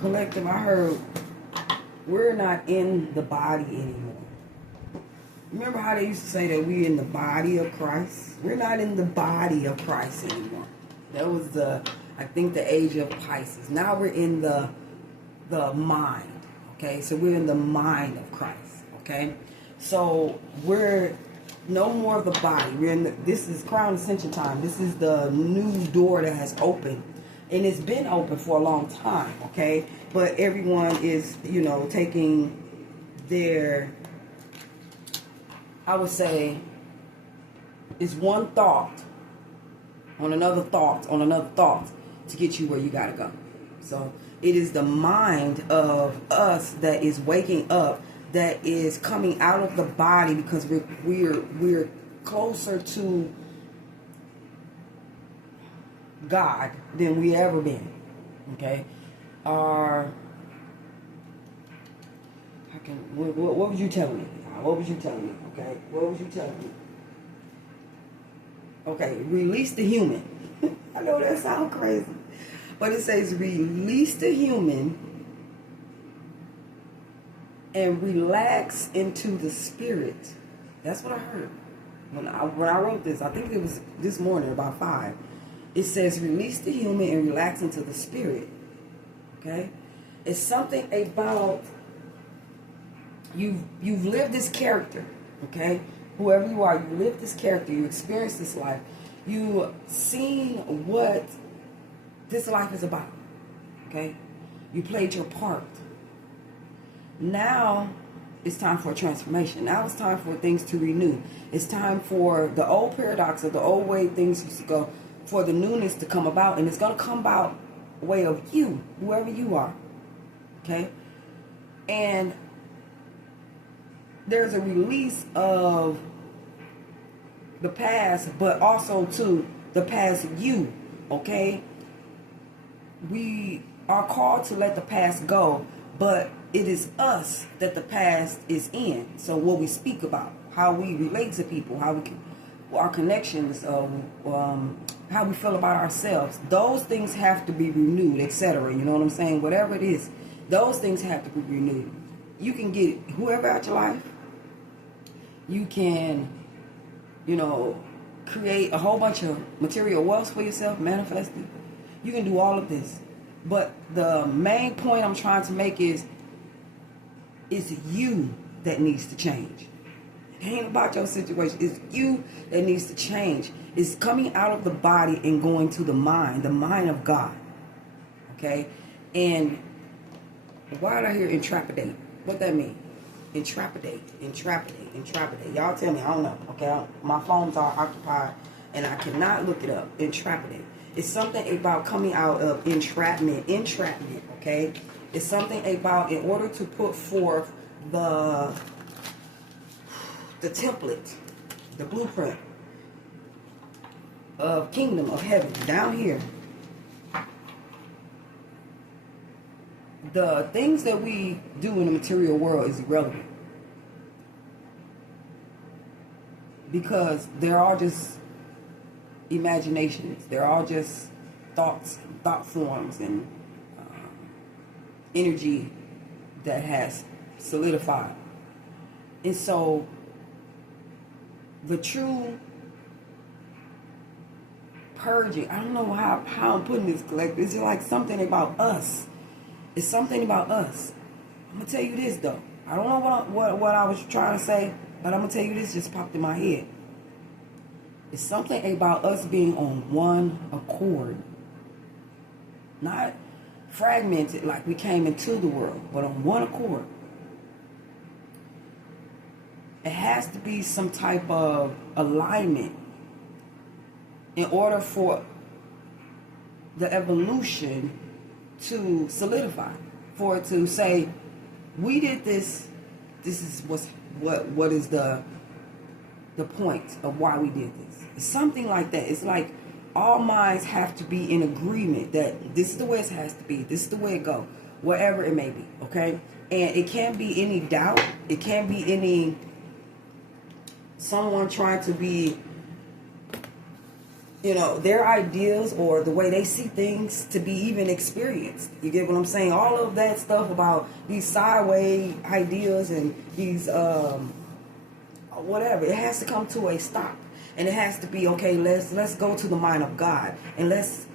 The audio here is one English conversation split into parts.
Collective, I heard we're not in the body anymore. Remember how they used to say that we're in the body of Christ? We're not in the body of Christ anymore. That was I think the age of Pisces. Now we're in the mind. Okay, so we're in the mind of Christ. Okay, so we're no more of the body. This is Crown Ascension time. This is the new door that has opened. And it's been open for a long time, okay? But everyone is, taking their, I would say, it's one thought on another thought on another thought to get you where you gotta go. So it is the mind of us that is waking up, that is coming out of the body, because we're closer to God than we ever been. Okay, what was you telling me? What was you telling me? Okay, what was you telling me? Okay, release the human. I know that sounds crazy, but it says release the human and relax into the spirit. That's what I heard when I wrote this. I think it was this morning about 5. It says release the human and relax into the spirit. Okay? It's something about you've lived this character. Okay? Whoever you are, you live this character, you experience this life. You seen what this life is about. Okay? You played your part. Now it's time for a transformation. Now it's time for things to renew. It's time for the old paradox of the old way things used to go, for the newness to come about, and it's going to come about way of you, whoever you are. Okay? And there's a release of the past, but also to the past you. Okay? We are called to let the past go, but it is us that the past is in. So what we speak about, how we relate to people, how we can, our connections, how we feel about ourselves, those things have to be renewed, etc. You know what I'm saying? Whatever it is, those things have to be renewed. You can get whoever out your life. You can, create a whole bunch of material wealth for yourself, manifest it. You can do all of this. But the main point I'm trying to make is it's you that needs to change. It ain't about your situation. It's you that needs to change. It's coming out of the body and going to the mind of God. Okay? And why did I hear intrepidate? What that mean? Intrepidate. Y'all tell me, I don't know. Okay? My phones are occupied and I cannot look it up. Intrepidate. It's something about coming out of entrapment, okay? It's something about, in order to put forth the template, the blueprint of kingdom of heaven down here. The things that we do in the material world is irrelevant, because they're all just imaginations. They're all just thoughts, thought forms, and energy that has solidified. And so the true purging, I don't know how I'm putting this, collective. It's just like something about us. It's something about us. I'm gonna tell you this though. I don't know what I was trying to say, but I'm gonna tell you this, just popped in my head. It's something about us being on one accord. Not fragmented like we came into the world, but on one accord. It has to be some type of alignment in order for the evolution to solidify, for it to say, we did this. This is what is the point of why we did this. It's something like that. It's like all minds have to be in agreement that this is the way it has to be. This is the way it go, wherever it may be. Okay, and it can't be any doubt. It can't be any someone trying to be their ideas or the way they see things to be even experienced. You get what I'm saying? All of that stuff about these sideways ideas and these whatever, it has to come to a stop, and it has to be okay. Let's go to the mind of God, and let's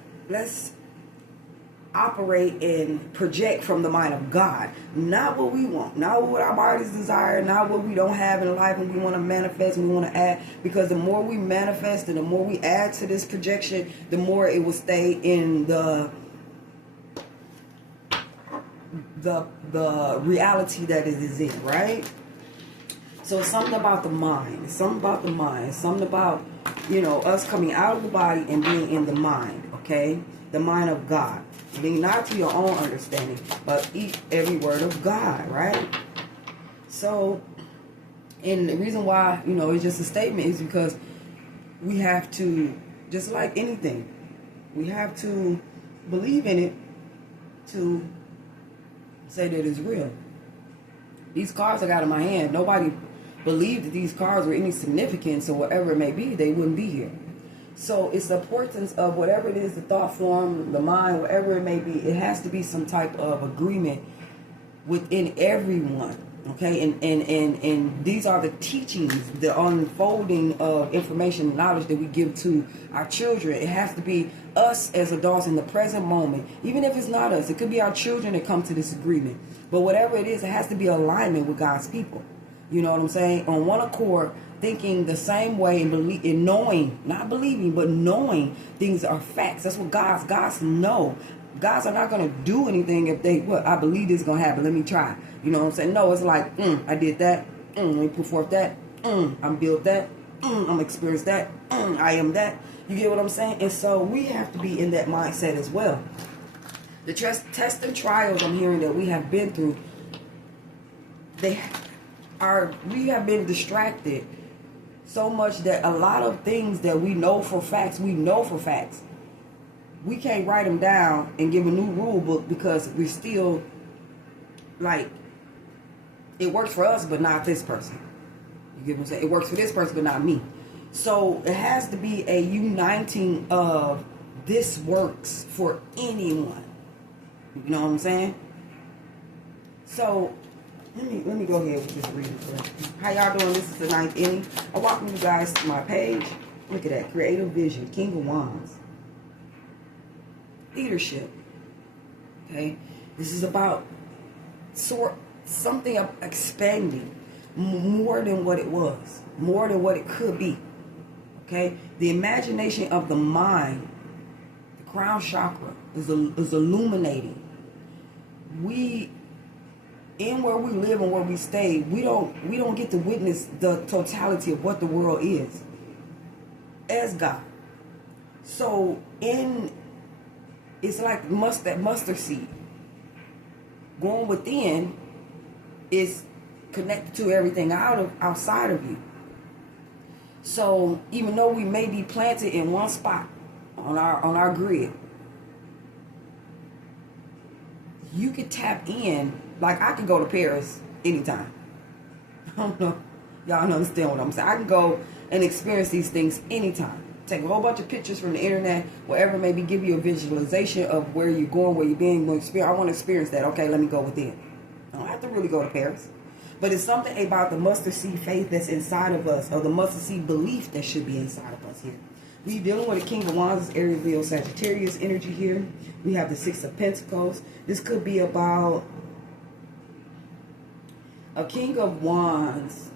operate and project from the mind of God, not what we want, not what our bodies desire, not what we don't have in life and we want to manifest and we want to add, because the more we manifest and the more we add to this projection, the more it will stay in the reality that it is in, right? So it's something about the mind. It's something about the mind. It's something about, us coming out of the body and being in the mind, okay? The mind of God. Lean not to your own understanding, but eat every word of God, right? So, and the reason why, it's just a statement is because we have to, just like anything, we have to believe in it to say that it's real. These cards I got in my hand, nobody believed that these cards were any significance or whatever it may be, they wouldn't be here. So it's the importance of whatever it is, the thought form, the mind, whatever it may be, it has to be some type of agreement within everyone. Okay, and these are the teachings, the unfolding of information and knowledge that we give to our children. It has to be us as adults in the present moment. Even if it's not us, it could be our children that come to this agreement. But whatever it is, it has to be alignment with God's people. You know what I'm saying? On one accord, thinking the same way and knowing, not believing, but knowing things are facts. That's what God's know. Gods are not going to do anything if I believe this is going to happen. Let me try. You know what I'm saying? No, it's like, I did that. Let me put forth that. I'm built that. I'm experienced that. I am that. You get what I'm saying? And so we have to be in that mindset as well. The tests and trials I'm hearing that we have been through, we have been distracted so much that a lot of things that we know for facts, we can't write them down and give a new rule book because we're still like, it works for us but not this person. You get what I'm saying? It works for this person but not me. So it has to be a uniting of this works for anyone. You know what I'm saying? So let me go ahead with this reading. How y'all doing? This is the 9th inning. I welcome you guys to my page. Look at that. Creative Vision. King of Wands. Leadership. Okay? This is about something expanding more than what it was. More than what it could be. Okay? The imagination of the mind, the crown chakra, is illuminating. In where we live and where we stay, we don't get to witness the totality of what the world is as God. So it's like that mustard seed going within is connected to everything outside of you. So even though we may be planted in one spot on our grid, you could tap in. Like, I can go to Paris anytime. I don't know. Y'all understand what I'm saying. I can go and experience these things anytime. Take a whole bunch of pictures from the internet, whatever, maybe give you a visualization of where you're going, where you're being. I want to experience that. Okay, let me go within. I don't have to really go to Paris. But it's something about the mustard seed faith that's inside of us, or the mustard seed belief that should be inside of us here. We dealing with a King of Wands, Aries, Leo, Sagittarius energy here. We have the Six of Pentacles. This could be about a King of Wands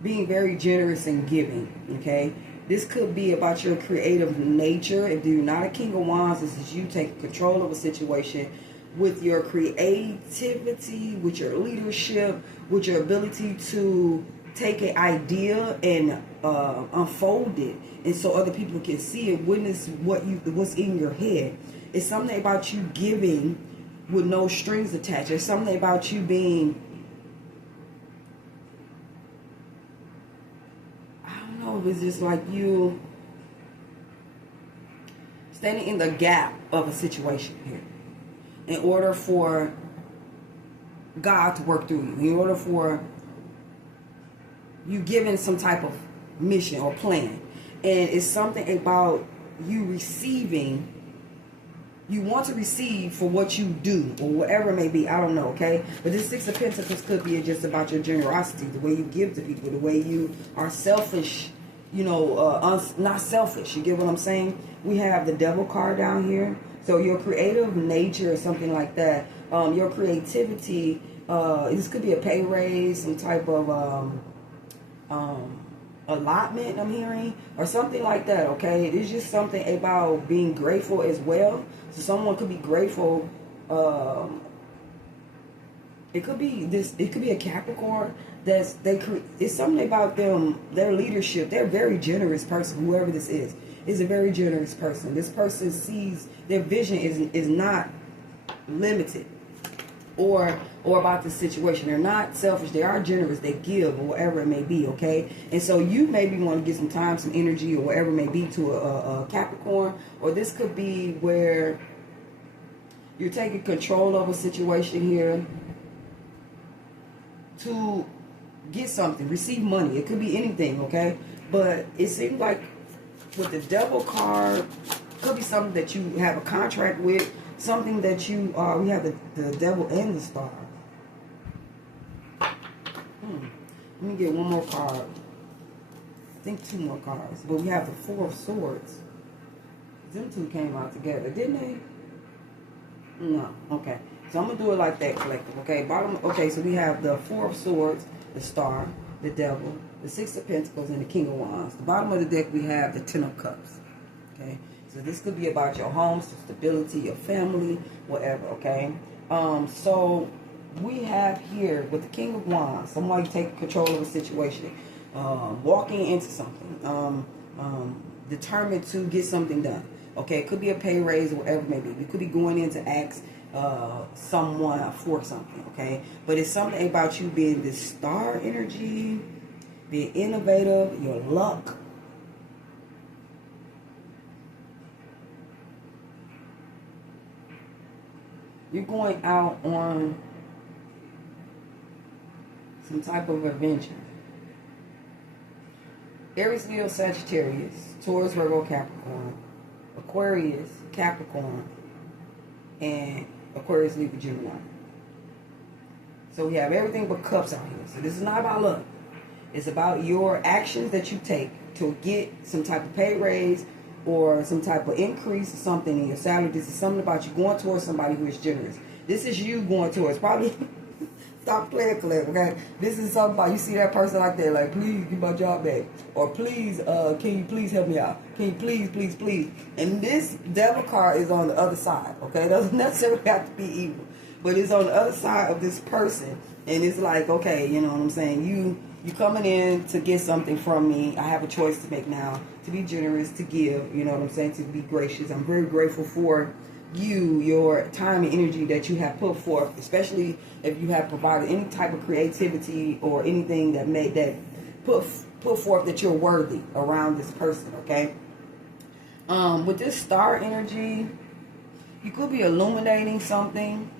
being very generous and giving, okay? This could be about your creative nature. If you're not a King of Wands, this is you taking control of a situation with your creativity, with your leadership, with your ability to take an idea and unfold it, and so other people can see and witness what's in your head. It's something about you giving with no strings attached. There's something about you being, it's just like you standing in the gap of a situation here in order for God to work through you, in order for you given some type of mission or plan. And it's something about you receiving. You want to receive for what you do or whatever it may be. I don't know, okay? But this Six of Pentacles could be just about your generosity, the way you give to people, the way you are selfish, you know, not selfish. You get what I'm saying? We have the Devil card down here. So your creative nature or something like that, your creativity, this could be a pay raise, some type of allotment I'm hearing, or something like that, okay? It's just something about being grateful as well. So someone could be grateful. It could be a Capricorn it's something about them, their leadership. They're a very generous person. Whoever this is a very generous person. This person sees their vision is not limited or about the situation. They're not selfish. They are generous. They give, or whatever it may be, okay? And so you maybe want to get some time, some energy, or whatever it may be to a Capricorn. Or this could be where you're taking control of a situation here to get something, receive money. It could be anything, okay? But it seems like with the Devil card, could be something that you have a contract with, something that we have the Devil and the Star. Let me get one more card. I think two more cards. But we have the Four of Swords. Them two came out together, didn't they? No. Okay. So I'm going to do it like that, collective. Okay. Okay, so we have the Four of Swords, the Star, the Devil, the Six of Pentacles, and the King of Wands. The bottom of the deck, we have the Ten of Cups. Okay. So this could be about your home, stability, your family, whatever, okay? So we have here with the King of Wands, somebody taking control of a situation, walking into something, determined to get something done. Okay, it could be a pay raise or whatever it may be. We could be going in to ask someone for something, okay? But it's something about you being this star energy, being innovative, your luck. You're going out on some type of adventure. Aries, Leo, Sagittarius, Taurus, Virgo, Capricorn, Aquarius, Capricorn, and Aquarius, Libra, Gemini. So we have everything but cups out here. So this is not about luck. It's about your actions that you take to get some type of pay raise or some type of increase or something in your salary. This is something about you going towards somebody who is generous. This is you going towards probably stop playing, okay? This is something about you see that person like that, like, please give my job back. Or please, can you please help me out? Can you please? And this Devil card is on the other side, okay? It doesn't necessarily have to be evil. But it's on the other side of this person. And it's like, okay, you know what I'm saying? You coming in to get something from me. I have a choice to make now. To be generous, to give, you know what I'm saying? To be gracious. I'm very grateful for you, your time and energy that you have put forth, especially if you have provided any type of creativity or anything that made that put forth that you're worthy around this person, okay? With this star energy, you could be illuminating something.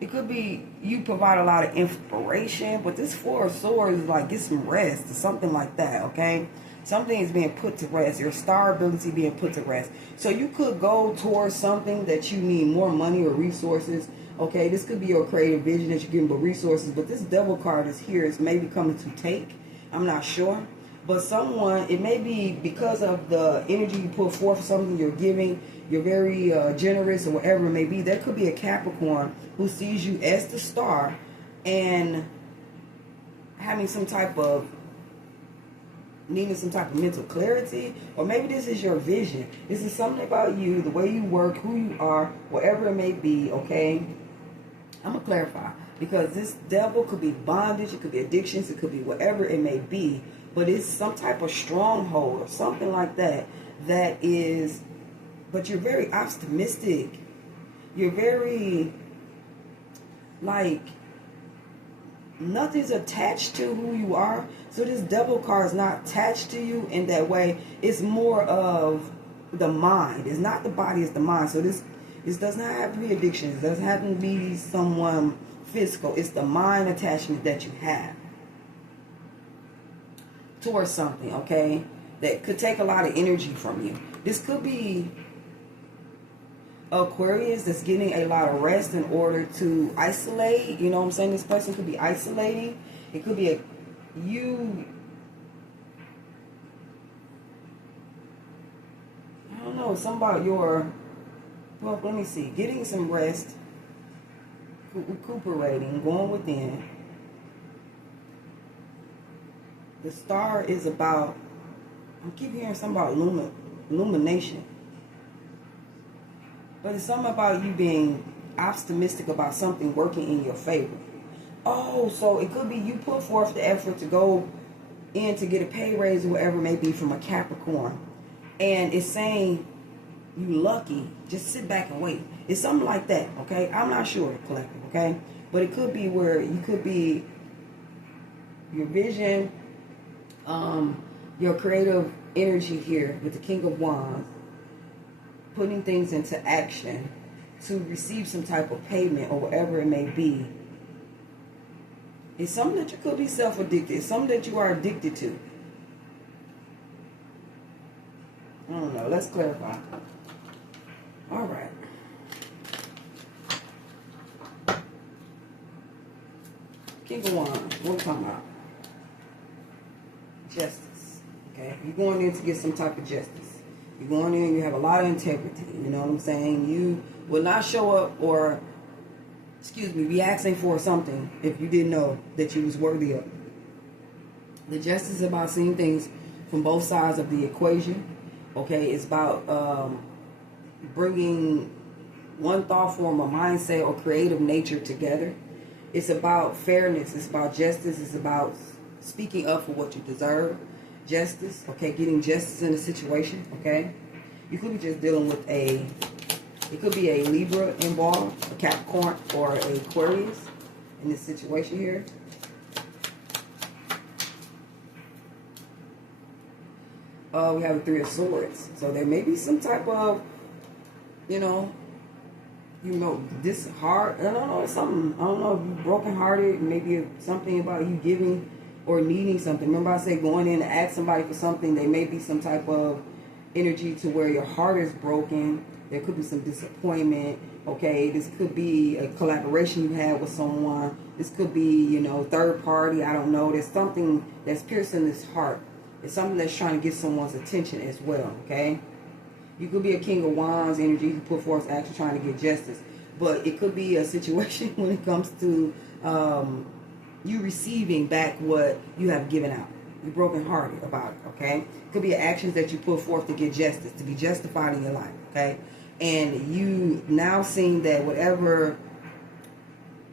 It could be you provide a lot of inspiration, but this Four of Swords is like get some rest or something like that, okay? Something is being put to rest. Your star ability being put to rest. So you could go towards something that you need more money or resources, okay? This could be your creative vision that you're getting, but resources. But this Devil card is here. It's maybe coming to take. I'm not sure. But someone, it may be because of the energy you put forth, something you're giving, you're very generous or whatever it may be. There could be a Capricorn who sees you as the star and having some type of, needing some type of mental clarity. Or maybe this is your vision. This is something about you, the way you work, who you are, whatever it may be, okay? I'm going to clarify. Because this Devil could be bondage, it could be addictions, it could be whatever it may be. But it's some type of stronghold or something like that. That is, but you're very optimistic. You're very, like, nothing's attached to who you are. So this Devil card is not attached to you in that way. It's more of the mind. It's not the body, it's the mind. So this does not have to be addiction. It doesn't have to be someone physical. It's the mind attachment that you have towards something, okay, that could take a lot of energy from you. This could be Aquarius that's getting a lot of rest in order to isolate. You know what I'm saying? This person could be isolating. It could be I don't know, something about well, let me see, getting some rest, recuperating, going within. The star is about, I keep hearing something about illumination. But it's something about you being optimistic about something working in your favor. Oh, so it could be you put forth the effort to go in to get a pay raise or whatever it may be from a Capricorn. And it's saying you lucky, just sit back and wait. It's something like that, okay? I'm not sure, collective, okay? But it could be where you could be your vision, your creative energy here with the King of Wands, putting things into action to receive some type of payment or whatever it may be. It's something that you could be self-addicted. It's something that you are addicted to. I don't know. Let's clarify. All right. King of Wands. What are we talking about? Justice. Okay? You're going in to get some type of justice. You're going in, you have a lot of integrity. You know what I'm saying? You will not show up or, be asking for something if you didn't know that you was worthy of it. The justice is about seeing things from both sides of the equation. Okay? It's about bringing one thought form, a mindset, or creative nature together. It's about fairness. It's about justice. It's about speaking up for what you deserve. Justice, okay, getting justice in a situation, okay? You could be just dealing with it could be a Libra involved, a Capricorn, or a Aquarius in this situation here. We have the Three of Swords. So there may be some type of, this heart, I don't know, something, I don't know, if you're brokenhearted, maybe something about you giving or needing something. Remember I said going in to ask somebody for something, there may be some type of energy to where your heart is broken. There could be some disappointment, okay? This could be a collaboration you had with someone. This could be, third party, I don't know. There's something that's piercing this heart. It's something that's trying to get someone's attention as well, okay? You could be a King of Wands energy who put forth action trying to get justice. But it could be a situation when it comes to you receiving back what you have given out. You're brokenhearted about it, okay? It could be actions that you put forth to get justice, to be justified in your life, okay? And you now seeing that whatever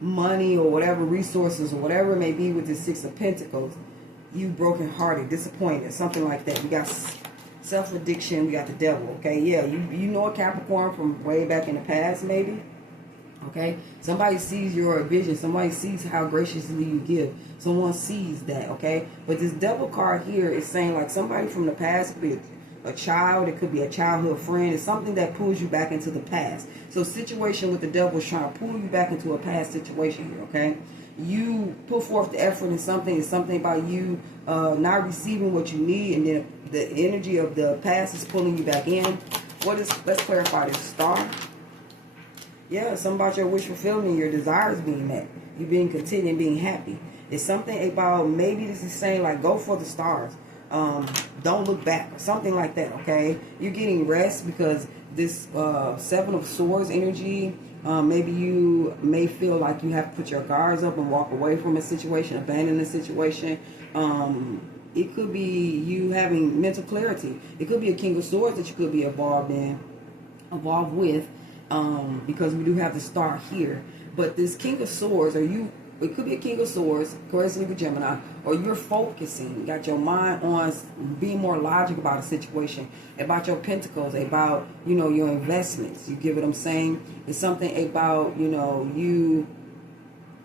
money or whatever resources or whatever it may be with the Six of Pentacles, you brokenhearted, disappointed, something like that. You got self-addiction, you got the devil, okay? Yeah, you know a Capricorn from way back in the past, maybe. Okay, somebody sees your vision. Somebody sees how graciously you give. Someone sees that. Okay, but this devil card here is saying like somebody from the past could be a child. It could be a childhood friend. It's something that pulls you back into the past. So situation with the devil is trying to pull you back into a past situation here. Okay, you put forth the effort in something. It's something about you not receiving what you need, and then the energy of the past is pulling you back in. Let's clarify this star. Yeah, something about your wish fulfillment, your desires being met. You being content and being happy. It's something about, maybe this is saying like, go for the stars. Don't look back or something like that, okay? You're getting rest because this Seven of Swords energy, maybe you may feel like you have to put your guards up and walk away from a situation, abandon a situation. It could be you having mental clarity. It could be a King of Swords that you could be involved with. Because we do have the star here, but this King of Swords, it could be a King of Swords, coincidentally with Gemini, or you're focusing, you got your mind on being more logical about a situation, about your pentacles, about, your investments. You get what I'm saying? It's something about, you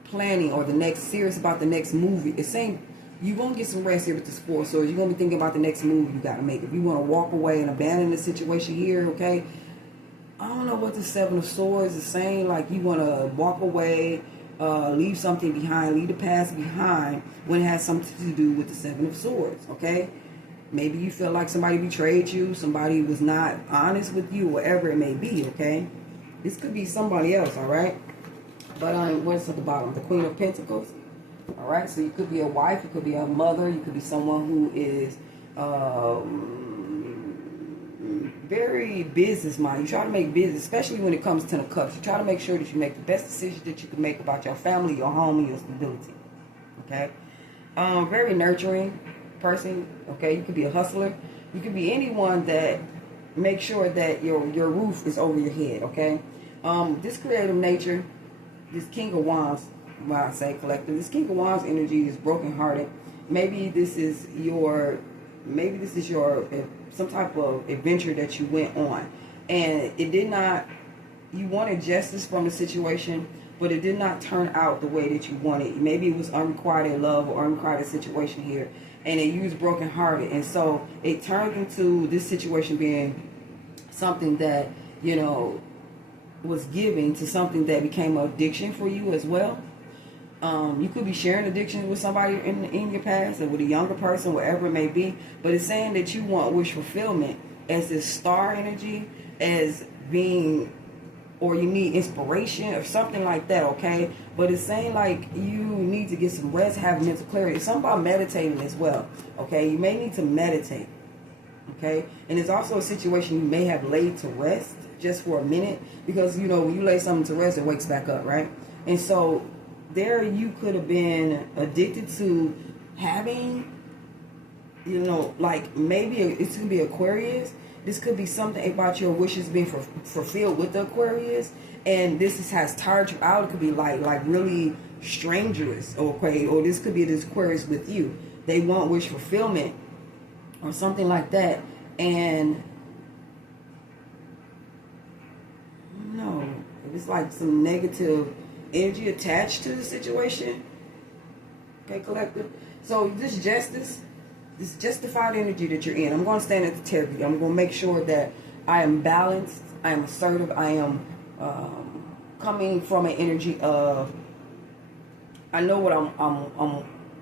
planning or serious about the next movie. It's saying you're going to get some rest here with this Four of Swords. You're going to be thinking about the next move you got to make. If you want to walk away and abandon the situation here, okay? I don't know what the Seven of Swords is saying. Like you want to walk away, leave something behind, leave the past behind when it has something to do with the Seven of Swords, okay? Maybe you feel like somebody betrayed you, somebody was not honest with you, whatever it may be, okay? This could be somebody else, all right? But what's at the bottom? The Queen of Pentacles. All right, so you could be a wife, you could be a mother, you could be someone who is very business-minded. You try to make business, especially when it comes to the cups. You try to make sure that you make the best decisions that you can make about your family, your home, and your stability. Okay? Very nurturing person. Okay? You could be a hustler. You could be anyone that makes sure that your roof is over your head. Okay? This creative nature, this King of Wands, when I say collective, this King of Wands energy is brokenhearted. Maybe this is your some type of adventure that you went on, and it did not. You wanted justice from the situation, but it did not turn out the way that you wanted. Maybe it was unrequited love or unrequited situation here, and you was brokenhearted, and so it turned into this situation being something that was giving to something that became an addiction for you as well. You could be sharing addiction with somebody in your past or with a younger person, whatever it may be. But it's saying that you want wish fulfillment as this star energy, as being, or you need inspiration or something like that, okay? But it's saying like you need to get some rest, have mental clarity. It's something about meditating as well, okay? You may need to meditate, okay? And it's also a situation you may have laid to rest just for a minute, because when you lay something to rest, it wakes back up, right? And so there you could have been addicted to having, like maybe it could be Aquarius. This could be something about your wishes being fulfilled with the Aquarius, and this has tired you out. It could be like really strangerous, okay? Or this could be this Aquarius with you. They want wish fulfillment or something like that, and no, it's like some negative energy attached to the situation. Okay, collective. So this justified energy that you're in, I'm going to stand at the integrity. I'm going to make sure that I am balanced, I am assertive, I am coming from an energy of, I know what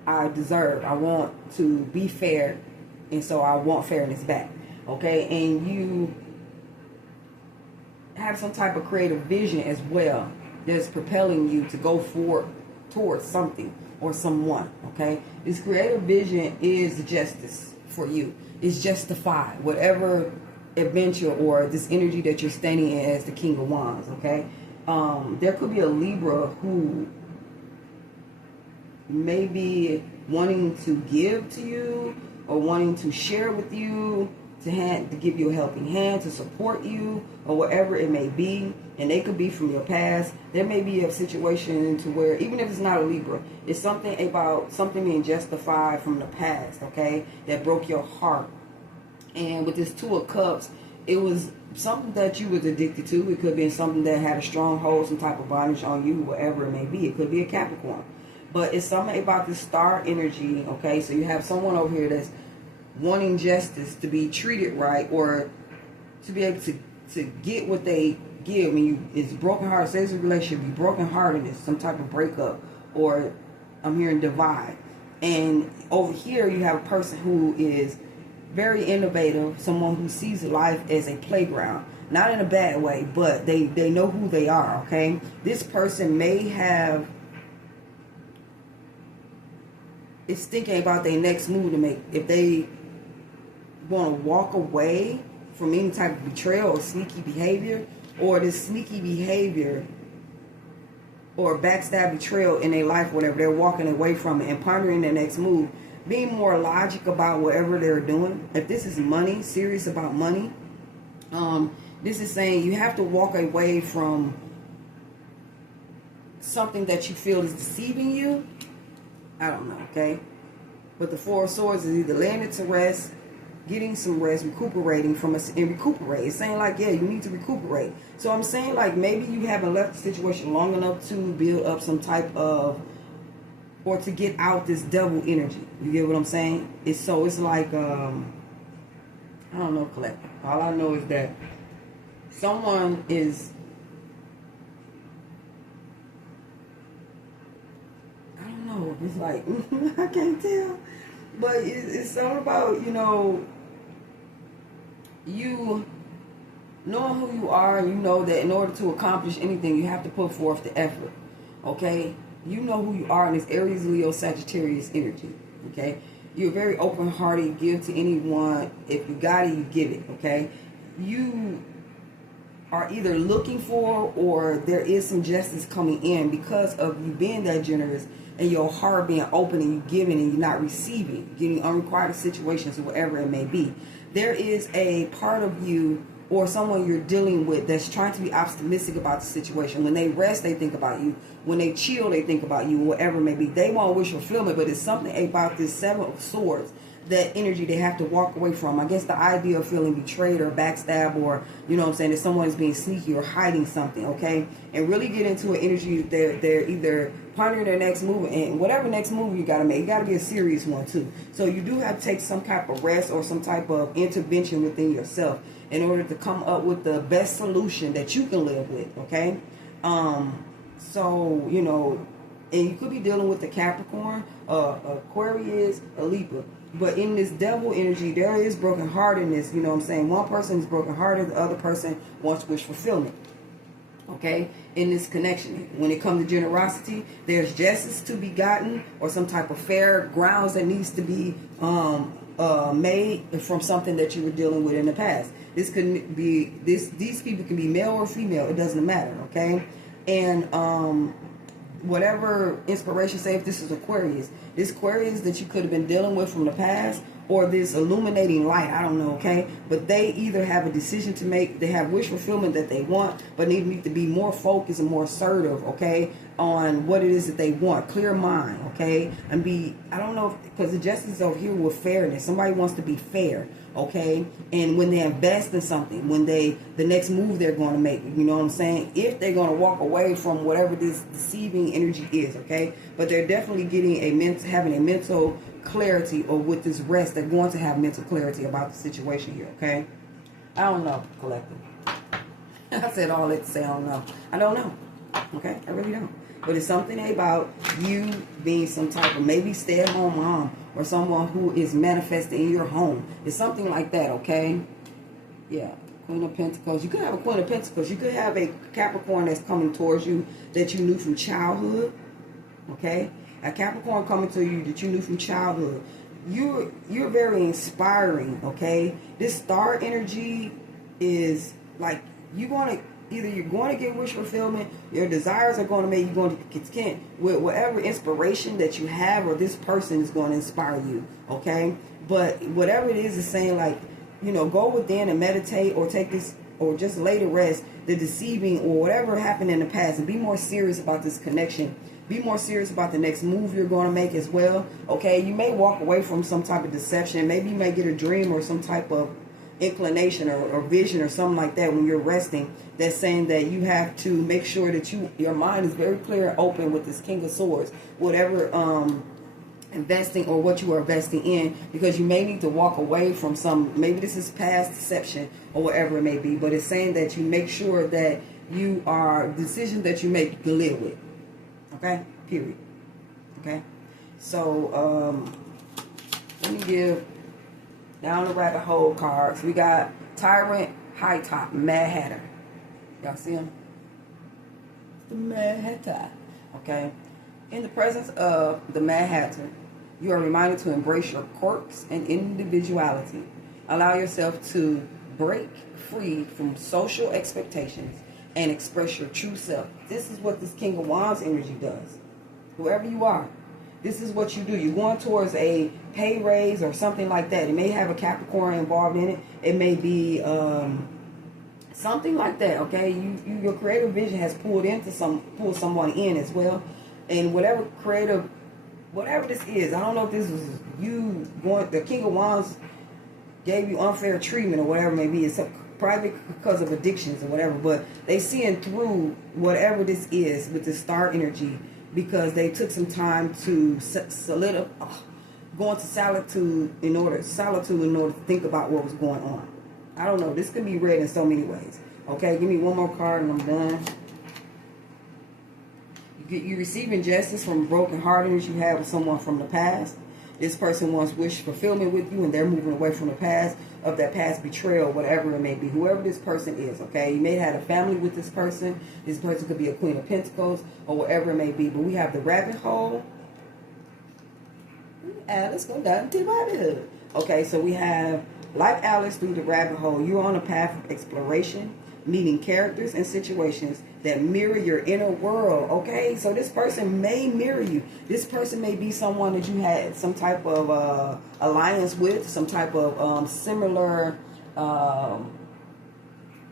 I deserve. I want to be fair, and so I want fairness back. Okay, and you have some type of creative vision as well that's propelling you to go forward towards something or someone, okay? This creative vision is justice for you. It's justified. Whatever adventure or this energy that you're standing in as the King of Wands, okay? There could be a Libra who may be wanting to give to you or wanting to share with you, to give you a helping hand, to support you, or whatever it may be. And they could be from your past. There may be a situation to where, even if it's not a Libra, it's something about something being justified from the past, okay, that broke your heart. And with this Two of Cups, it was something that you was addicted to. It could be something that had a stronghold, some type of bondage on you, whatever it may be. It could be a Capricorn. But it's something about this star energy, okay? So you have someone over here that's wanting justice, to be treated right, or to be able to get what they give. When it's broken heart, say it's a relationship, be broken heartedness, some type of breakup, or I'm hearing divide. And over here you have a person who is very innovative, someone who sees life as a playground, not in a bad way, but they know who they are, okay? This person may have, is thinking about their next move to make. If they want to walk away from any type of betrayal or sneaky behavior, or this sneaky behavior or backstab betrayal in their life, whatever, they're walking away from it and pondering their next move, being more logic about whatever they're doing. If this is money, serious about money, this is saying you have to walk away from something that you feel is deceiving you. I don't know, okay? But the Four of Swords is either laying it to rest, getting some rest, recuperating from us, and recuperate. It's saying like, yeah, you need to recuperate. So I'm saying like maybe you haven't left the situation long enough to build up some type of, or to get out this double energy. You get what I'm saying? It's like, I don't know, collective. All I know is that someone is, I don't know, it's like, I can't tell. But it's all about, you knowing who you are, and you know that in order to accomplish anything, you have to put forth the effort. Okay? You know who you are in this Aries, Leo, Sagittarius energy. Okay? You're very open-hearted, give to anyone. If you got it, you give it. Okay? You are either looking for, or there is some justice coming in because of you being that generous and your heart being open and you giving and you're not receiving, getting unrequited situations or whatever it may be. There is a part of you or someone you're dealing with that's trying to be optimistic about the situation. When they rest, they think about you. When they chill, they think about you, whatever it may be. They won't wish fulfillment, but it's something about this Seven of Swords, that energy they have to walk away from. I guess the idea of feeling betrayed or backstab, or, that someone is being sneaky or hiding something, okay? And really get into an energy that they're either pondering their next move, and whatever next move you got to make, it got to be a serious one too. So you do have to take some type of rest or some type of intervention within yourself in order to come up with the best solution that you can live with, okay? And you could be dealing with the Capricorn, Aquarius, a Libra. But in this devil energy, there is brokenheartedness. One person is brokenhearted, the other person wants wish fulfillment. Okay? In this connection. When it comes to generosity, there's justice to be gotten, or some type of fair grounds that needs to be made from something that you were dealing with in the past. This could be these people can be male or female, it doesn't matter, okay? And whatever inspiration, say if this is Aquarius, this Aquarius that you could have been dealing with from the past, or this illuminating light, I don't know, okay? But they either have a decision to make, they have wish fulfillment that they want, but need to be more focused and more assertive, okay, on what it is that they want. Clear mind, okay? And I don't know, because the justice over here with fairness. Somebody wants to be fair, okay? And when they invest in something, when the next move they're going to make, you know what I'm saying? If they're going to walk away from whatever this deceiving energy is, okay? But they're definitely having a mental clarity, or with this rest, they're going to have mental clarity about the situation here, okay? I don't know, collective. I said all that to say I don't know. I don't know, okay? I really don't. But it's something about you being some type of maybe stay-at-home mom, or someone who is manifesting in your home. It's something like that, okay? Yeah, Queen of Pentacles. You could have a Queen of Pentacles. You could have a Capricorn that's coming towards you that you knew from childhood, okay? A Capricorn coming to you that you knew from childhood. You're very inspiring, okay? This star energy is like you're going to get wish fulfillment, your desires are going to make you going to be content with whatever inspiration that you have, or this person is going to inspire you, okay? But whatever it is saying, like, go within and meditate, or take this, or just lay to rest the deceiving or whatever happened in the past, and be more serious about this connection. Be more serious about the next move you're going to make as well, okay? You may walk away from some type of deception. Maybe you may get a dream or some type of inclination or vision or something like that when you're resting, that's saying that you have to make sure that your mind is very clear and open with this King of Swords, whatever investing or what you are investing in, because you may need to walk away from maybe this is past deception or whatever it may be, but it's saying that you make sure that decisions that you make, you can live with, okay? Period. Okay? So, let me give down the rabbit hole cards. We got Tyrant, High Top, Mad Hatter. Y'all see him? The Mad Hatter. Okay. In the presence of the Mad Hatter, you are reminded to embrace your quirks and individuality. Allow yourself to break free from social expectations and express your true self. This is what this King of Wands energy does. Whoever you are, this is what you do. You're going towards a pay raise or something like that. It may have a Capricorn involved in it. It may be something like that, okay? Your creative vision has pulled someone in as well. And whatever this is, I don't know if this is the King of Wands gave you unfair treatment or whatever it may be. It's probably because of addictions or whatever, but they seeing through whatever this is with the star energy, because they took some time to go into solitude in order to think about what was going on. I don't know. This could be read in so many ways. Okay, give me one more card and I'm done. You receiving justice from broken heartedness you had with someone from the past. This person wants wish fulfillment with you, and they're moving away from the past, of that past betrayal, whatever it may be. Whoever this person is, okay? You may have had a family with this person. This person could be a Queen of Pentacles or whatever it may be. But we have the rabbit hole. Alice go down to the rabbit hole. Okay, so we have, like Alice through the rabbit hole, you're on a path of exploration, meeting characters and situations that mirror your inner world. Okay, so this person may mirror you. This person may be someone that you had some type of alliance with, some type of similar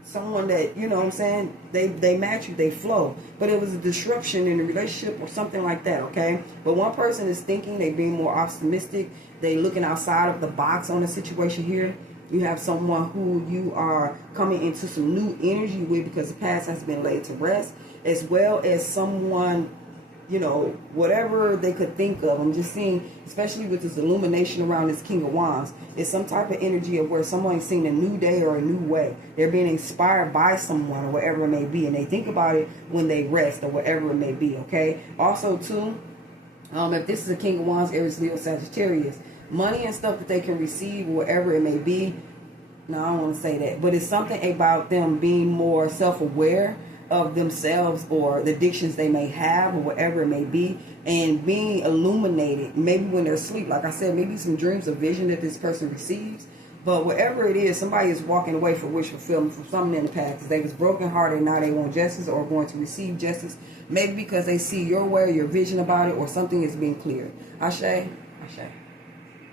someone that, you know what I'm saying, they match you, they flow, but it was a disruption in the relationship or something like that. Okay, but one person is thinking, they being more optimistic, they looking outside of the box on the situation here. You have someone who you are coming into some new energy with because the past has been laid to rest, as well as someone, you know, whatever they could think of. I'm just seeing, especially with this illumination around this King of Wands, it's some type of energy of where someone's seeing a new day or a new way. They're being inspired by someone or whatever it may be, and they think about it when they rest or whatever it may be, okay? Also, too, if this is a King of Wands, Aries, Leo, Sagittarius, money and stuff that they can receive, whatever it may be. No, I don't want to say that, but it's something about them being more self-aware of themselves or the addictions they may have or whatever it may be, and being illuminated maybe when they're asleep. Like I said, maybe some dreams or vision that this person receives. But whatever it is, somebody is walking away for wish fulfillment from something in the past, because they was brokenhearted, now they want justice or going to receive justice, maybe because they see your way, your vision about it, or something is being cleared. Ashe, Ashe.